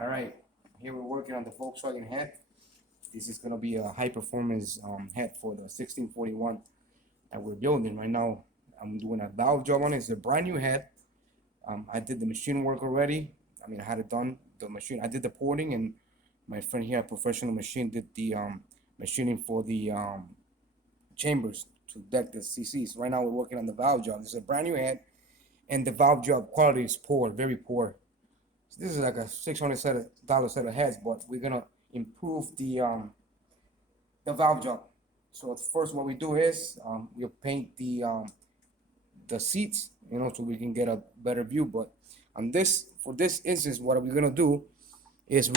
All right, here we're working on the Volkswagen head. This is gonna be a high performance head for the 1641 that we're building right now. I'm doing a valve job on it. It's a brand new head. I did the machine work already. I mean, I had it done. The machine, I did the porting, and my friend here at Professional Machine did the machining for the chambers to deck the CCs. Right now, we're working on the valve job. This is a brand new head, and the valve job quality is poor, very poor. So this is like a $600 set of heads, but we're gonna improve the valve job. So first, what we do is we'll paint the seats, so we can get a better view. But on this, for this instance, what we're gonna do is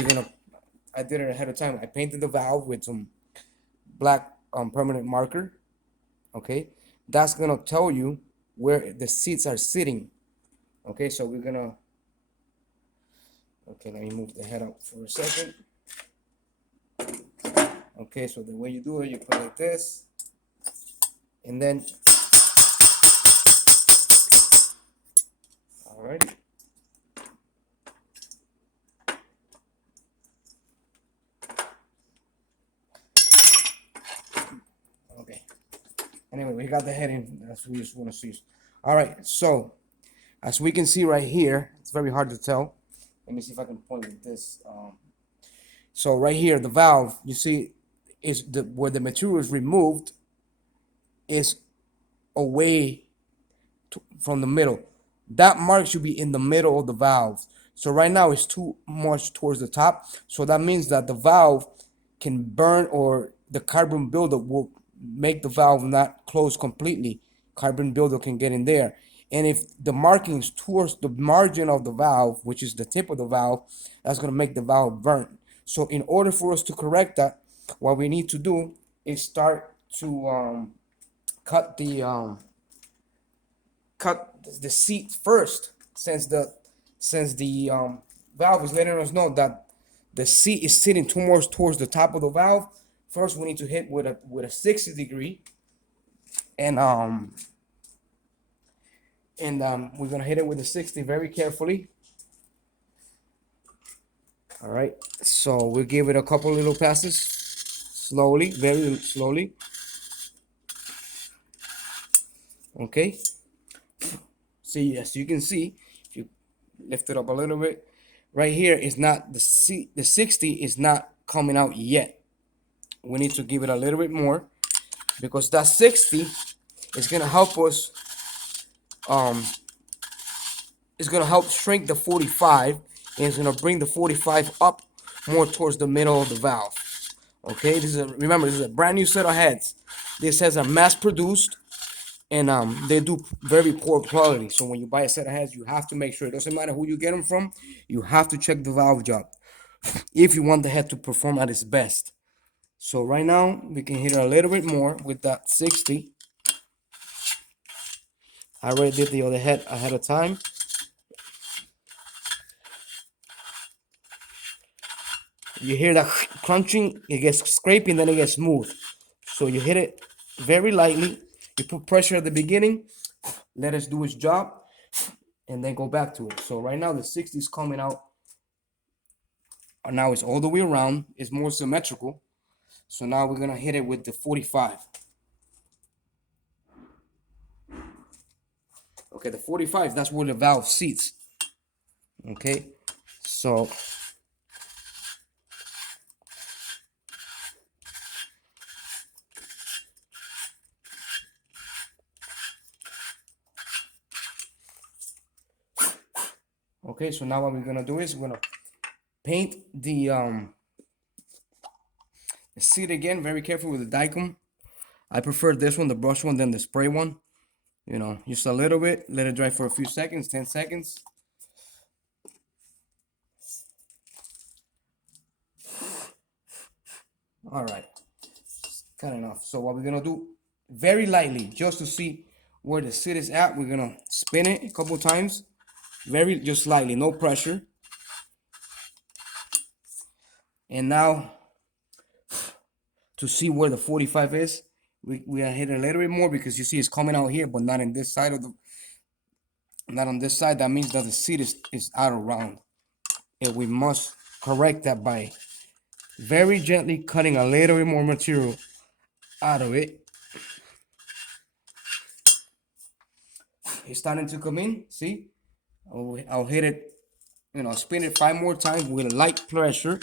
I did it ahead of time. I painted the valve with some black permanent marker. Okay, that's gonna tell you where the seats are sitting. Okay, so we're gonna. Okay, let me move the head up for a second. Okay, so the way you do it, you put it like this, and then, all right. Okay. Anyway, we got the head in. That's what we just want to see. All right, so as we can see right here, it's very hard to tell. Let me see if I can point with this. So right here, the valve, you see, is where the material is removed is away from the middle. That mark should be in the middle of the valve. So right now it's too much towards the top. So that means that the valve can burn, or the carbon buildup will make the valve not close completely. Carbon buildup can get in there. And if the marking is towards the margin of the valve, which is the tip of the valve, that's going to make the valve burn. So in order for us to correct that, what we need to do is start to cut the seat first, since the valve is letting us know that the seat is sitting too much towards the top of the valve. First, we need to hit with a 60 degree, and we're gonna hit it with a 60 very carefully. All right, so we'll give it a couple little passes, slowly, very slowly. Okay. See, as you can see, if you lift it up a little bit, right here is not the 60 is not coming out yet. We need to give it a little bit more, because that 60 is gonna help us. It's gonna help shrink the 45, and it's gonna bring the 45 up more towards the middle of the valve. Okay, remember, this is a brand new set of heads. This heads are mass produced, and they do very poor quality. So when you buy a set of heads, you have to make sure, it doesn't matter who you get them from, you have to check the valve job if you want the head to perform at its best. So right now we can hit it a little bit more with that 60. I already did the other head ahead of time. You hear that crunching, it gets scraping, then it gets smooth. So you hit it very lightly. You put pressure at the beginning, let it do its job, and then go back to it. So right now the 60 is coming out. Now it's all the way around. It's more symmetrical. So now we're gonna hit it with the 45. Okay, the 45, that's where the valve seats. Okay, so okay, so now what we're gonna do is we're gonna paint the seat again, very careful with the Dicom. I prefer this one, the brush one, than the spray one. Just a little bit, let it dry for a few seconds, 10 seconds. All right, kind of enough. So what we're gonna do, very lightly, just to see where the seat is at, we're gonna spin it a couple times, just slightly, no pressure. And now, to see where the 45 is, we hit it a little bit more, because you see it's coming out here, but not in this side of the, not on this side. That means that the seat is out of round, and we must correct that by very gently cutting a little bit more material out of it. It's starting to come in, see? I'll hit it, spin it 5 more times with light pressure.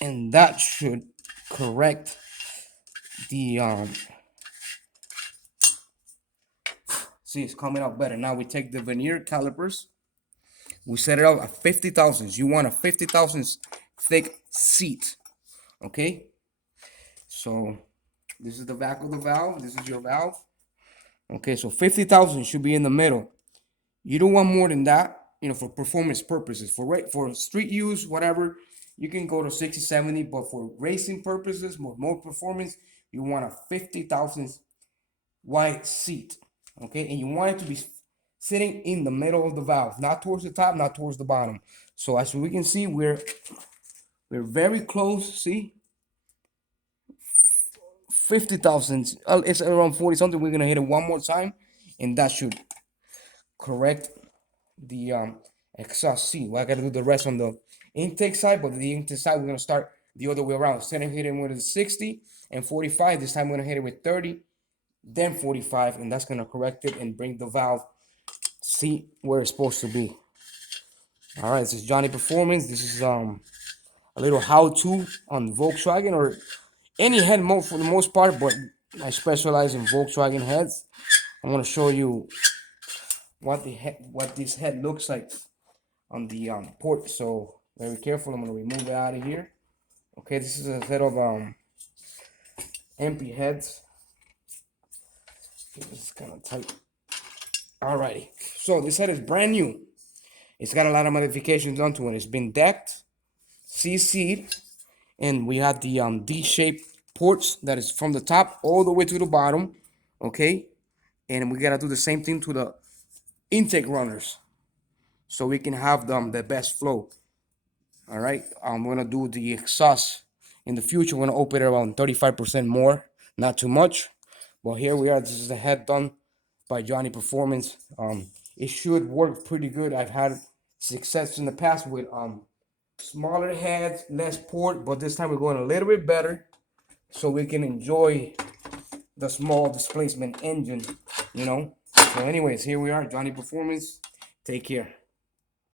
And that should correct the, see, it's coming out better. Now we take the veneer calipers. We set it up at 50 thousandths. You want a 50 thousandths thick seat, okay? So this is the back of the valve. This is your valve. Okay, so 50 thousandths should be in the middle. You don't want more than that, for performance purposes. For street use, whatever, you can go to 60, 70, but for racing purposes, more performance, you want a 50 thousandths wide seat, okay? And you want it to be sitting in the middle of the valve, not towards the top, not towards the bottom. So as we can see, we're very close, see? 50 thousandths, it's around 40 something. We're gonna hit it one more time, and that should correct the exhaust seat. Well, I gotta do the rest on the intake side, but the intake side, we're gonna start the other way around. Instead of hitting with a 60 and 45, this time we're gonna hit it with 30, then 45, and that's gonna correct it and bring the valve seat where it's supposed to be. All right, this is Johnny Performance. This is a little how-to on Volkswagen or any head mode for the most part, but I specialize in Volkswagen heads. I want to show you what this head looks like on the port. So very careful. I'm gonna remove it out of here. Okay, this is a set of empty heads. It's kind of tight. Alrighty, so this head is brand new. It's got a lot of modifications onto it. It's been decked, CC'd, and we have the D-shaped ports that is from the top all the way to the bottom. Okay, and we gotta do the same thing to the intake runners, so we can have the best flow. All right, I'm gonna do the exhaust in the future. We're gonna open it around 35% more, not too much. Well, here we are. This is the head done by Johnny Performance. It should work pretty good. I've had success in the past with smaller heads, less port, but this time we're going a little bit better, so we can enjoy the small displacement engine. So anyways, here we are, Johnny Performance. Take care.